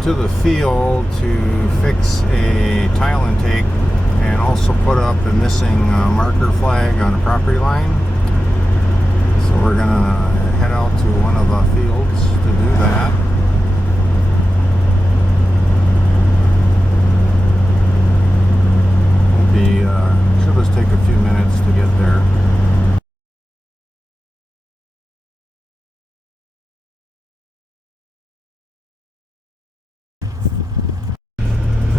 out to the field to fix a tile intake and also put up a missing marker flag on a property line. So we're gonna head out to one of the fields to do that. Should just take a few minutes to get there.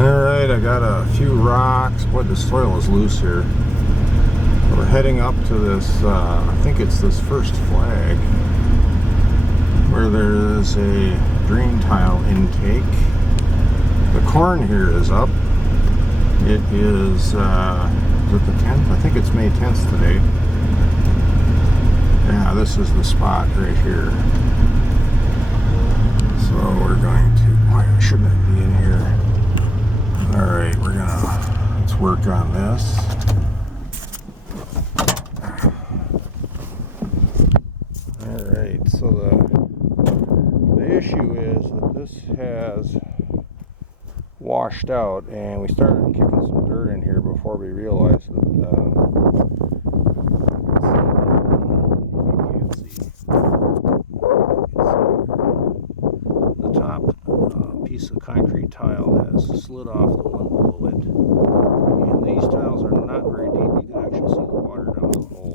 Alright, I got a few rocks. Boy, the soil is loose here. We're heading up to this, I think it's this first flag, where there is a drain tile intake. The corn here is up. It is it the 10th? I think it's May 10th today. Yeah, this is the spot right here. So we're going to, why shouldn't it be in here? Alright, let's work on this. Alright, so the issue is that this has washed out, and we started kicking some dirt in here before we realized that the top piece of concrete tile has slid off the one below it, and these tiles are not very deep. You can actually see the water down the hole.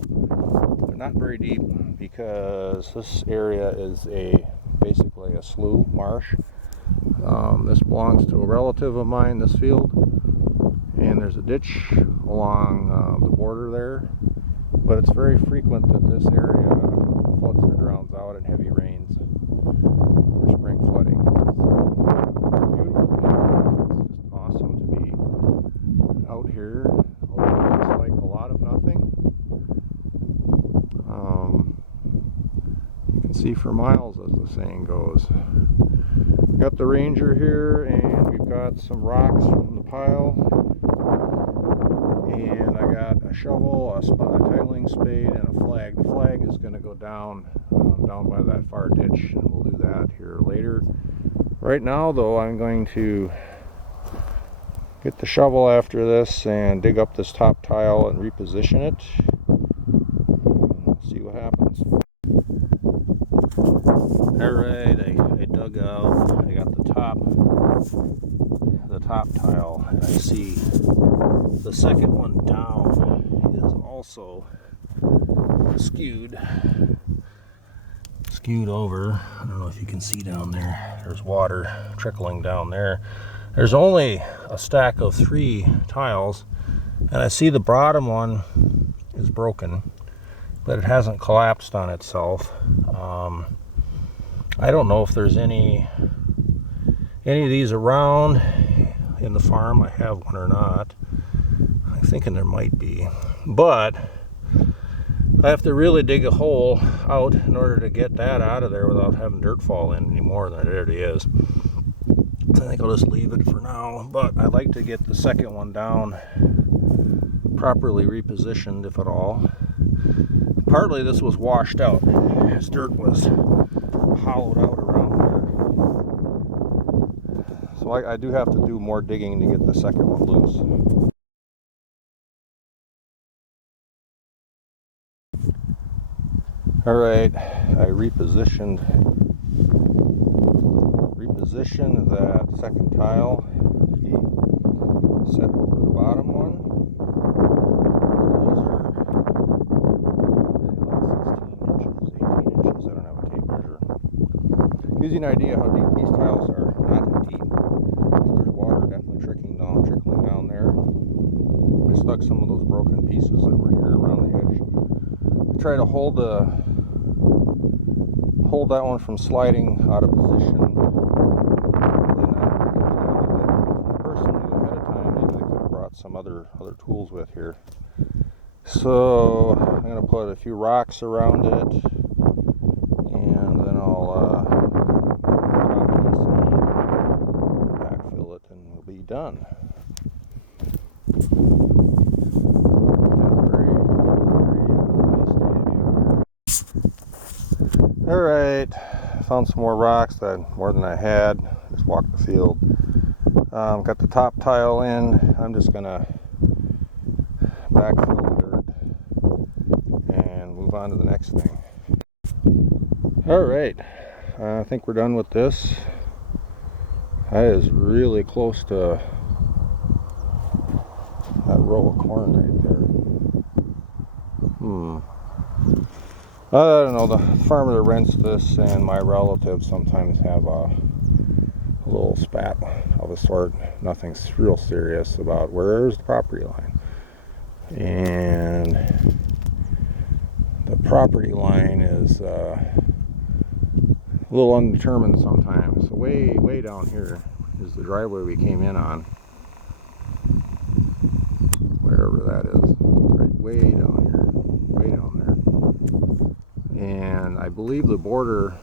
They're not very deep because this area is basically a slough marsh. This belongs to a relative of mine, this field, and there's a ditch along the border there, but it's very frequent that this area floods or drowns out in heavy rains or spring flooding. So, it's beautiful. It's just awesome to be out here. It looks like a lot of nothing. You can see for miles, as the saying goes. Got the Ranger here, and we've got some rocks from the pile, and I got a shovel, a tiling spade, and a flag. The flag is going to go down by that far ditch, and we'll do that here later. Right now, though, I'm going to get the shovel after this and dig up this top tile and reposition it. And see what happens. Alright, I dug out, I got the top tile, and I see the second one down is also skewed over. I don't know if you can see down there. There's water trickling down there. There's only a stack of 3 tiles, and I see the bottom one is broken, but it hasn't collapsed on itself. I don't know if there's any of these around in the farm. I have one or not. I'm thinking there might be, but I have to really dig a hole out in order to get that out of there without having dirt fall in any more than it already is. I think I'll just leave it for now, but I'd like to get the second one down properly repositioned, if at all. Partly this was washed out. This dirt was hollowed out around there. So I do have to do more digging to get the second one loose. Alright, I repositioned that second tile to be set over the bottom one. So those are 16 inches, 18 inches. I don't have a tape measure. Gives you an idea how deep these tiles are. Not deep. So there's water definitely trickling down there. I stuck some of those broken pieces that were here around the edge. I try to hold that one from sliding out of position. Really not a very good job of it. If the person knew ahead of time, maybe they could have brought some other tools with here. So I'm going to put a few rocks around it, and then I'll backfill it, and we'll be done. Alright, found some more rocks, more than I had. Just just walk the field. Got the top tile in. I'm just gonna backfill the dirt and move on to the next thing. Alright, I think we're done with this. That is really close to that row of corn right there. I don't know, the farmer that rents this and my relatives sometimes have a little spat of a sort. Nothing's real serious about where's the property line. And the property line is a little undetermined sometimes. So way down here is the driveway we came in on. Wherever that is. Right way down here. Way down there. And I believe the border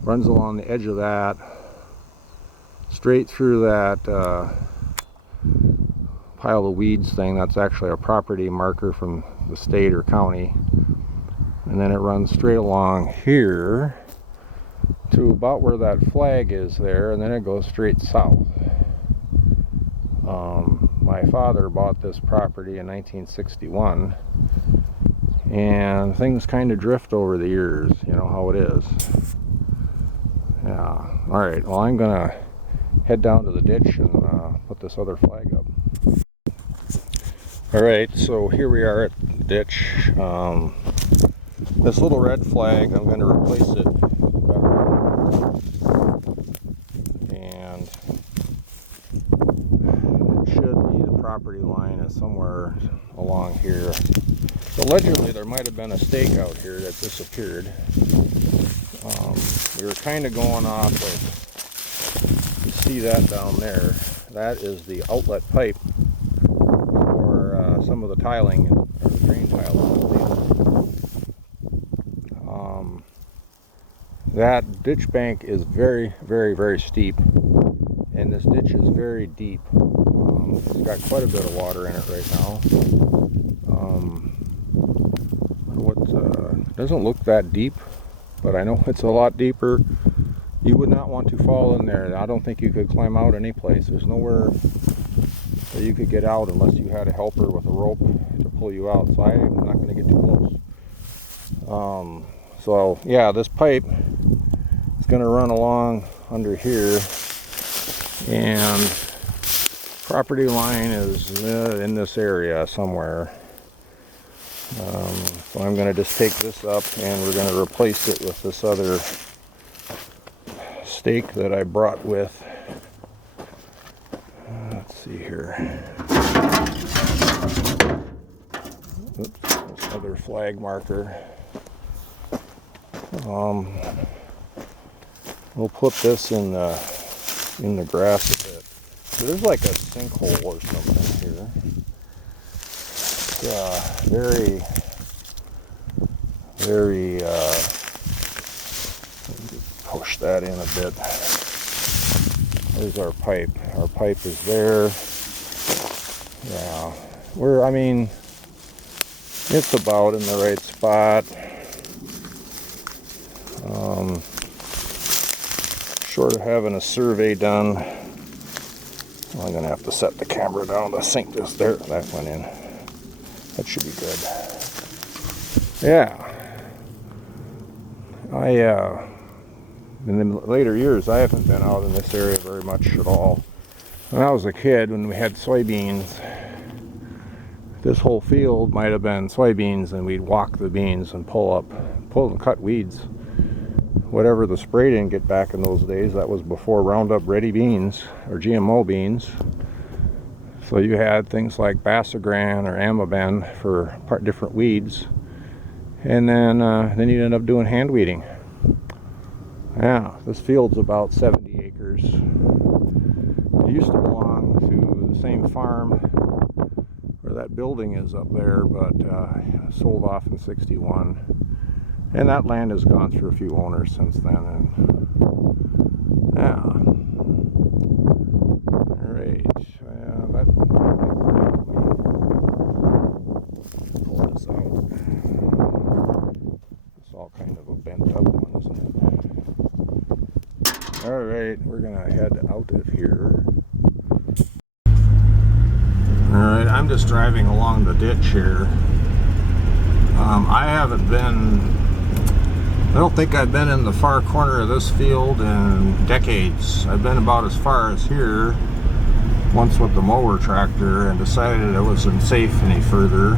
runs along the edge of that, straight through that pile of weeds thing. That's actually a property marker from the state or county. And then it runs straight along here to about where that flag is there, and then it goes straight south. My father bought this property in 1961, and things kind of drift over the years, you know how it is. Yeah. Alright, well, I'm gonna head down to the ditch and put this other flag up. Alright, so here we are at the ditch. This little red flag, I'm going to replace it. And it should be the property line is somewhere along here. Allegedly, there might have been a stake out here that disappeared. We were kind of going off of, you see that down there, that is the outlet pipe for some of the tiling, or the drain tile. That ditch bank is very steep, and this ditch is very deep. It's got quite a bit of water in it right now. Doesn't look that deep, but I know it's a lot deeper. You would not want to fall in there. I don't think you could climb out any place. There's nowhere that you could get out unless you had a helper with a rope to pull you out. So I'm not going to get too close. So yeah, this pipe is going to run along under here, and property line is in this area somewhere. So I'm going to just take this up and we're going to replace it with this other stake that I brought with. Let's see here. Oops, this other flag marker. We'll put this in the grass a bit. There's like a sinkhole or something here. Very push that in a bit. There's our pipe. Our pipe is there. Yeah, I mean, it's about in the right spot. Short of having a survey done, I'm gonna have to set the camera down to sink this there. That went in. That should be good. Yeah. In the later years, I haven't been out in this area very much at all. When I was a kid, when we had soybeans, this whole field might have been soybeans, and we'd walk the beans and pull and cut weeds. Whatever the spray didn't get back in those days, that was before Roundup Ready beans or GMO beans. So you had things like Basagran or Amaben for different weeds, and then you'd end up doing hand weeding. Yeah, this field's about 70 acres. It used to belong to the same farm where that building is up there, but sold off in '61. And that land has gone through a few owners since then. And yeah. Alright. Pull this out. It's all kind of a bent up one, isn't it? Alright. Alright, we're gonna head out of here. Alright, I'm just driving along the ditch here. I don't think I've been in the far corner of this field in decades. I've been about as far as here once with the mower tractor and decided it wasn't safe any further.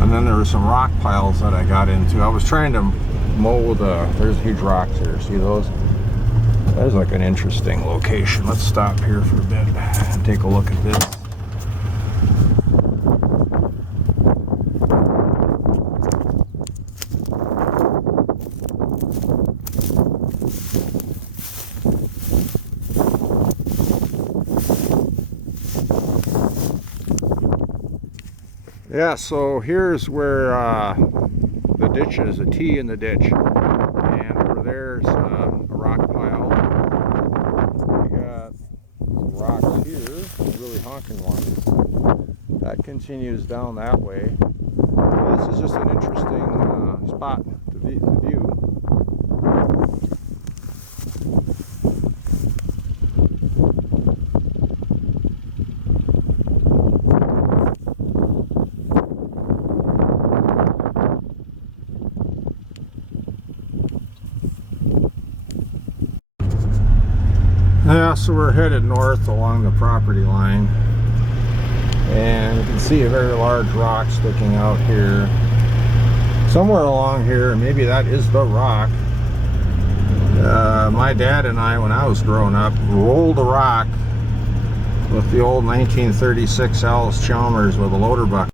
And then there were some rock piles that I got into. I was trying to mow there's huge rocks here, see those? That is like an interesting location. Let's stop here for a bit and take a look at this. Yeah, so here's where the ditch is, a T in the ditch, and over there's a rock pile. We got some rocks here, some really honking ones. That continues down that way. This is just an interesting spot to view. Yeah, so we're headed north along the property line, and you can see a very large rock sticking out here. Somewhere along here, maybe that is the rock. My dad and I, when I was growing up, rolled a rock with the old 1936 Allis Chalmers with a loader bucket.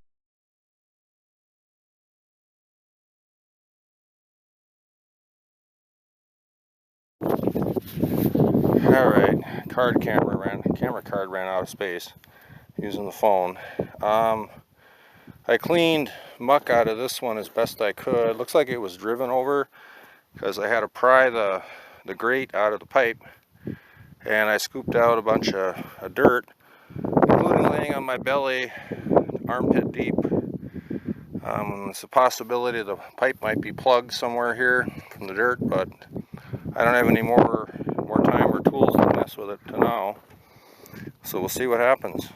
Alright, camera card ran out of space using the phone. I cleaned muck out of this one as best I could. Looks like it was driven over because I had to pry the grate out of the pipe, and I scooped out a bunch of dirt, including laying on my belly, armpit deep. It's a possibility the pipe might be plugged somewhere here from the dirt, but I don't have any more time or tools to mess with it to now, so we'll see what happens.